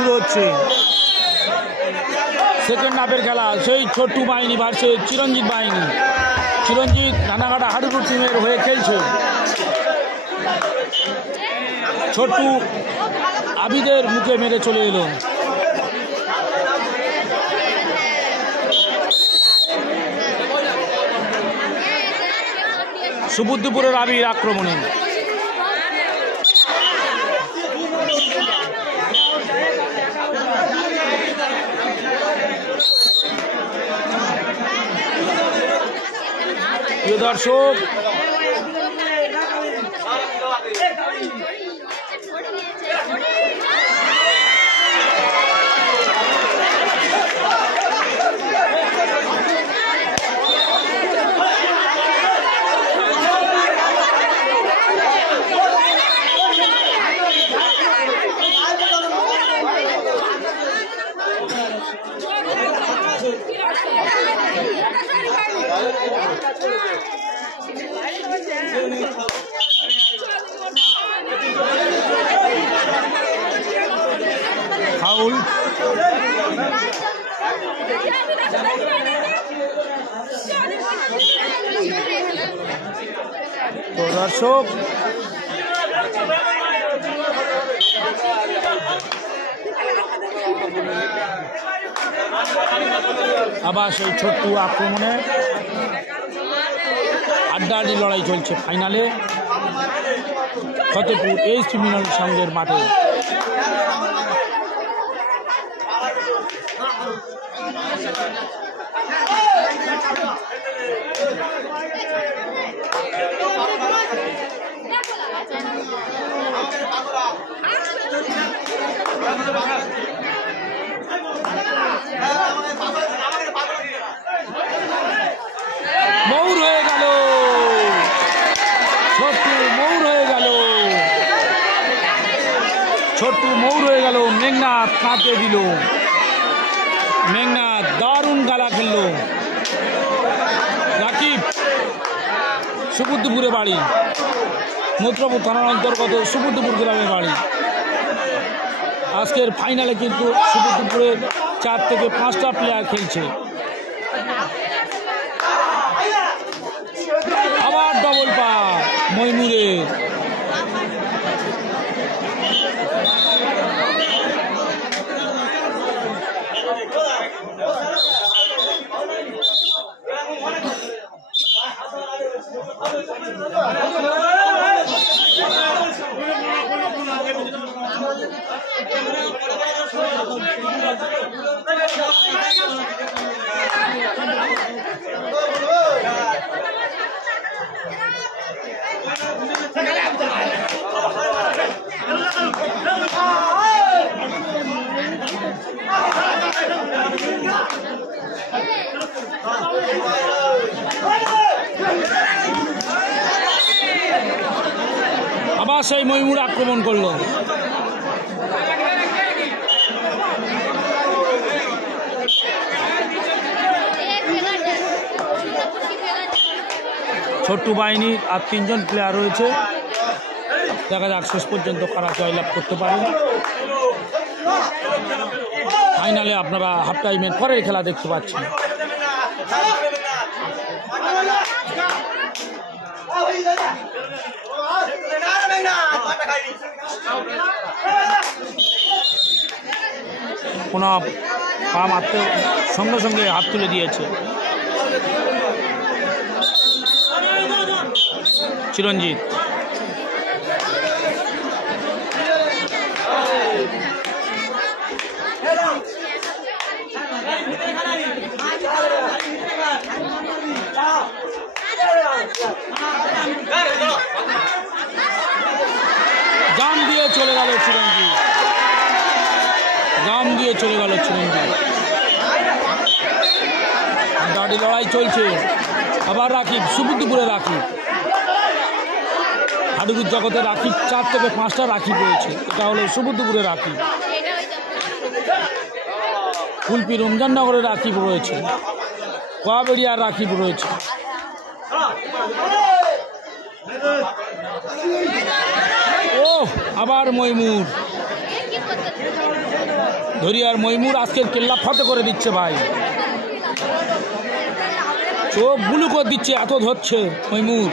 শুরু হচ্ছে সেকেন্ড হাফের খেলা। সেই ছোট্টু বাহিনী ভার্সেস চিরঞ্জিত বাহিনী। চিরঞ্জিত রানাঘাটা হাডুডু টিমের হয়ে খেলছে। ছোট্টু আবিদের মুখে মেরে চলে এলো। সুবুদ্ধপুরের আবির আক্রমণে। প্রিয় দর্শক, ফাউল। তো দর্শক, আবার সেই ছোট্ট আক্রমণে আড্ডাআড্ডি লড়াই চলছে ফাইনালে ফতেপুর এইচপি মিলন সংঘের মাঠে। মৌর হয়ে গেল, ছোট্টু মৌর হয়ে গেল, ছোট্টু মৌর হয়ে গেল। মেঘনাথ কাঁদে দিল। মেঘনাথ দারুণ গালা খেলল। রাকিব সুবুদ্ধপুরে বাড়ি, মথুরাপুর থানার অন্তর্গত সুবুদ্ধপুর গ্রামে বাড়ি। আজকের ফাইনালে কিন্তু সুবুদ্ধপুরের 4 থেকে 5টা প্লেয়ার খেলছে। আবার ডবল পা ময়মুরের। আবার সেই ময়মুর আক্রমণ করলো। ছোট্টু বাহিনী আর 3 জন প্লেয়ার রয়েছে। দেখা যাক শেষ পর্যন্ত কারা জয়লাভ করতে পারেন। ফাইনালে আপনারা হাফ টাইমের পরের খেলা দেখতে পাচ্ছেন। পুনঃ পা মারতে সঙ্গে সঙ্গে হাত তুলে দিয়েছে চিরঞ্জিত। জাম দিয়ে চলে গেল চিরঞ্জিত, জাম দিয়ে চলে গেল চিরঞ্জিত। দাড়ি লড়াই চলছে। আবার রাকিব সুবুদ্ধপুরে রাকিব, হাডুডুর জগতে রাকিব 4 থেকে 5টা রাকিব রয়েছে। এটা হলো সুবুদ্ধপুরে রাকিব। ফুলপি রমজাননগরে রাকিব রয়েছে, কোয়াবেড়িয়ার রাকিব রয়েছে। ও আবার ময়মুর। ধরিয়ার মইমুর আজকের কেল্লা ফতে করে দিচ্ছে ভাই, চোখ বুলু করে দিচ্ছে, এত ধরছে মইমুর।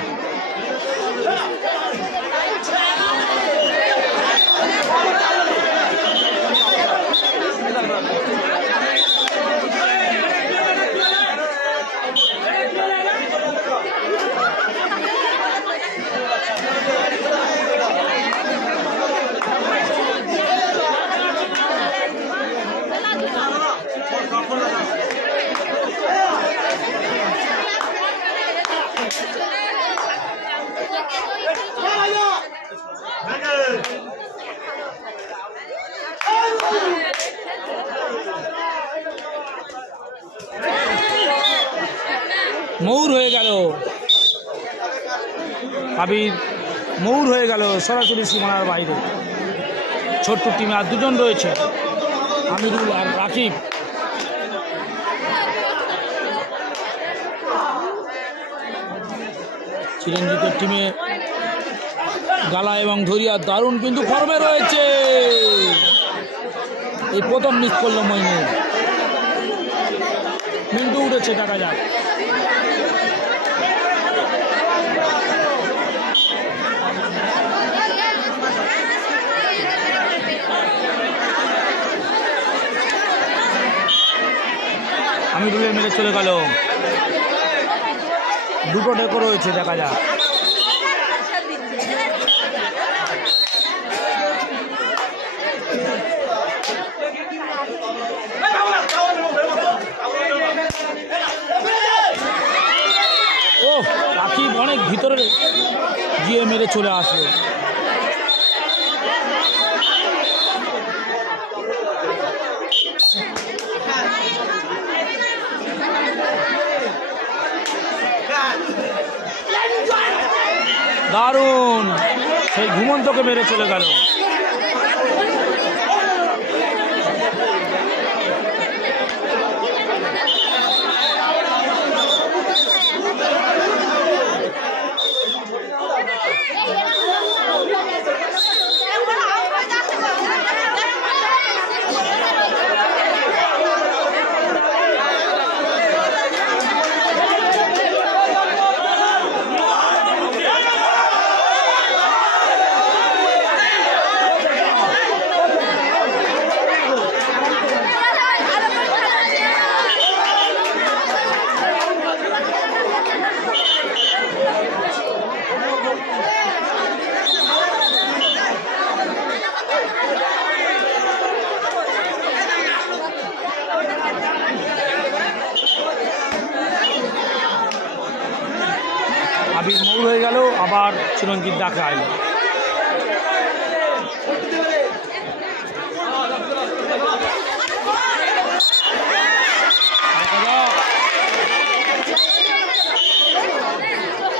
মৌর হয়ে গেল আবির, মৌর হয়ে গেল সরাসরি সীমানার বাইরে। ছোট্ট টিমে আর দুজন রয়েছে, আমিরুল আর রাকিব। চিরঞ্জিতের টিমে গালা এবং ধরিয়া দারুণ কিন্তু ফর্মে রয়েছে। এই প্রথম মিস করলো মইমুর, কিন্তু উঠেছে, দেখা যাক। আমিরুলের মেরে চলে গেল, দুটো ডেকো রয়েছে, দেখা যাক। ও রাকিব অনেক ভিতরে গিয়ে মেরে চলে আসে। দারুণ, সেই ঘুমন্তকে মেরে চলে গেল। আবির মৌর হয়ে গেল, আবার চিরঞ্জিত ডাকে আইল।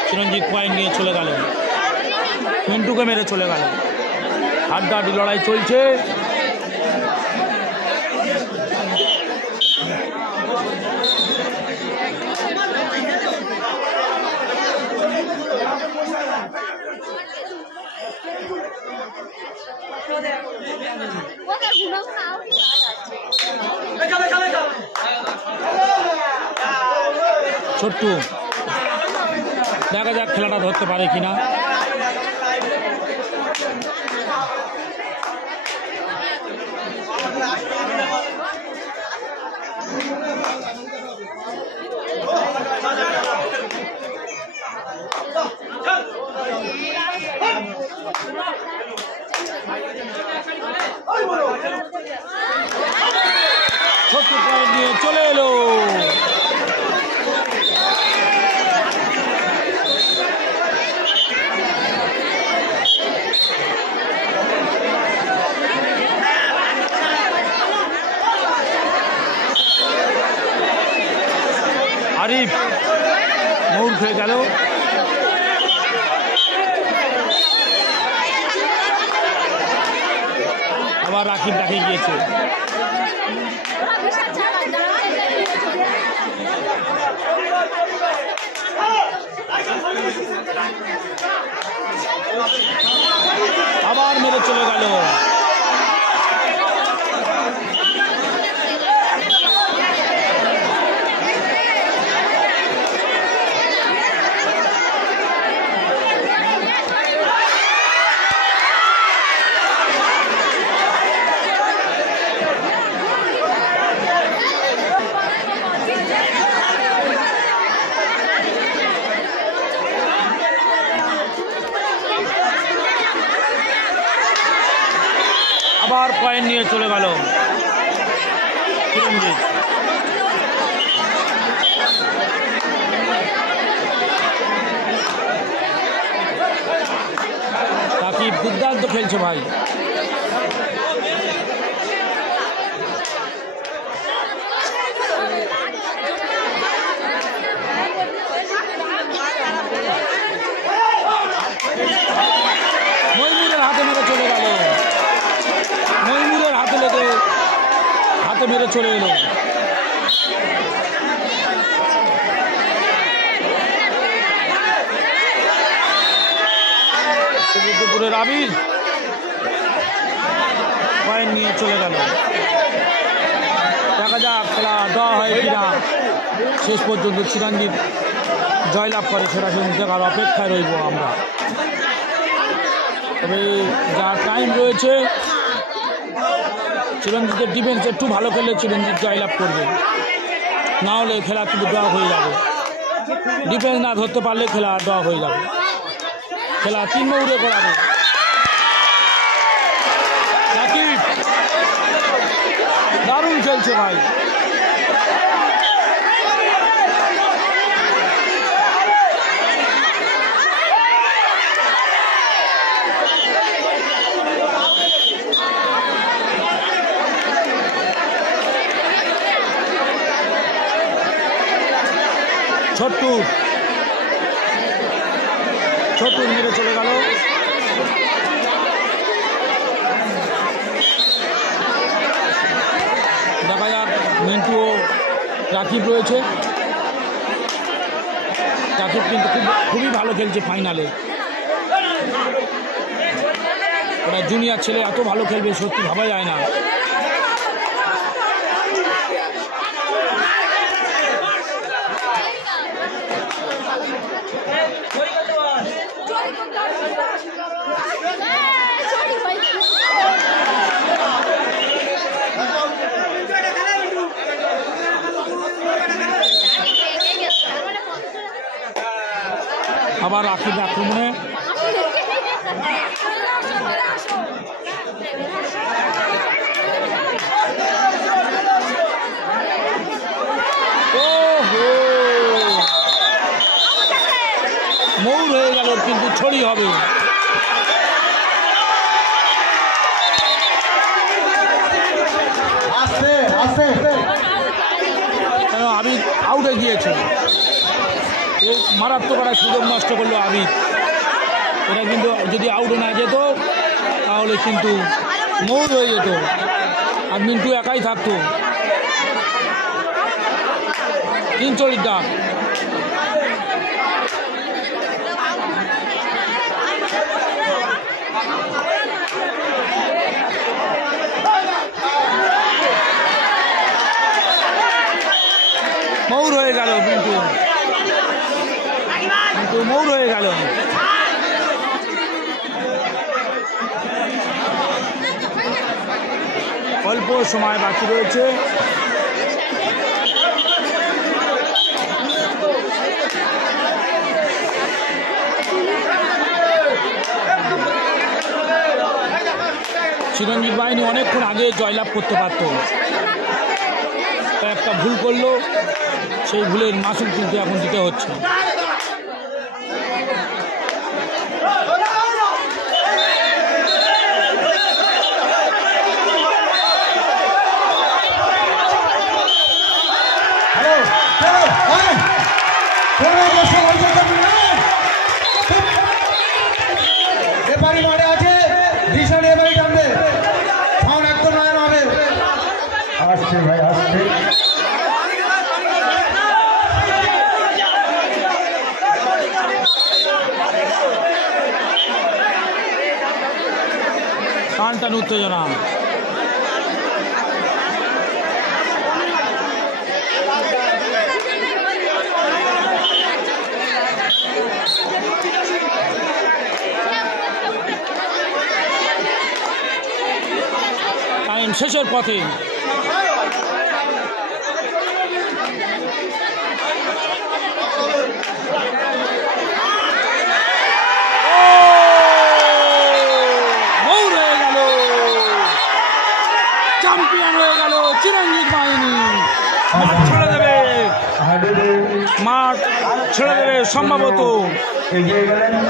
চিরঞ্জিত পয়েন্ট নিয়ে চলে গেল, মিন্টুকে মেরে চলে গেল। হাড্ডাহাড্ডি লড়াই চলছে। ছোট্টু, দেখা যাক খেলাটা ধরতে পারে কিনা। ছোট্ট পয়েন্ট নিয়ে চলে এলো। আরিফ মৌর হয়ে গেল। আবার রাকিব ডাকে গিয়েছে। আবার মেরে চলে গেল। আবার পয়েন্ট নিয়ে চলে গেল চিরঞ্জিত। রাকিব দুর্দান্ত খেলছে ভাই। মইনুরের হাতে মেরে চলে গেল, মইনুরের হাতে লেগে হাতে মেরে চলে এলো। দুপুরের আবির পয়েন্ট নিয়ে চলে গেল। দেখা যাক খেলা ড্র হয় কিনা। শেষ পর্যন্ত চিরঞ্জিত জয়লাভ করে সেটা দেখার অপেক্ষায় রইব আমরা। তবে যা টাইম রয়েছে চিরঞ্জিতের ডিফেন্স একটু ভালো খেললে চিরঞ্জিত জয়লাভ করবে, না হলে খেলা কিন্তু ড্র হয়ে যাবে। ডিফেন্স না ধরতে পারলে খেলা ড্র হয়ে যাবে। খেলা 3 ওভারে করাবে। রাকিব দারুণ খেলছে ভাই। ছোট্টু মেরে চলে গেল। দেখা যাক মিন্টু ও রাকিব রয়েছে। রাকিব কিন্তু খুবই ভালো খেলছে ফাইনালে। ওরা জুনিয়র ছেলে এত ভালো খেলবে সত্যি ভাবা যায় না। আবার রাকিব আক্রমণে মৌর হয়ে গেল, কিন্তু ছড়ি হবে। আবিদ আউটে গিয়েছে, মারাত্মক একটা সুযোগ নষ্ট করলো আবিদ। এটা কিন্তু যদি আউটে না যেত তাহলে কিন্তু মৌর হয়ে যেত আর মিন্টু একাই থাকতো। 3 চড়ির ডাক। মৌর হয়ে গেল মিন্টু, মৌর হয়ে গেল। অল্প সময় বাকি রয়েছে। চিরঞ্জিত বাহিনী অনেকক্ষণ আগে জয়লাভ করতে পারত, একটা ভুল করলো, সেই ভুলের মাসুল কিন্তু এখন দিতে হচ্ছে। টান উত্তেজনা। টাইম শেষের পথে।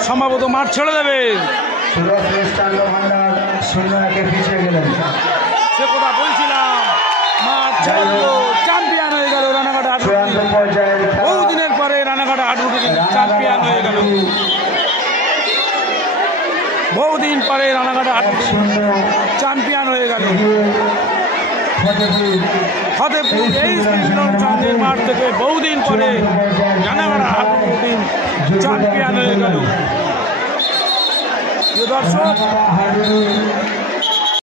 সম্ভবত মাঠ ছেড়ে দেবে। সে কথা বলছিলাম, মাঠ ছেড়ে দিল, চ্যাম্পিয়ন হয়ে গেল রানাঘাট হাটুটি। বহুদিনের পরে রানাঘাট হাটুটি চ্যাম্পিয়ন হয়ে গেল। বহুদিন পরে রানাঘাট হাটুটি চ্যাম্পিয়ন হয়ে গেল। ফতেপুর এই চন্দ্রের মাঠ থেকে বহুদিন পরে রানাঘাট হাটুটি চ্যাম্পিয়ন হয়ে গেল। দর্শক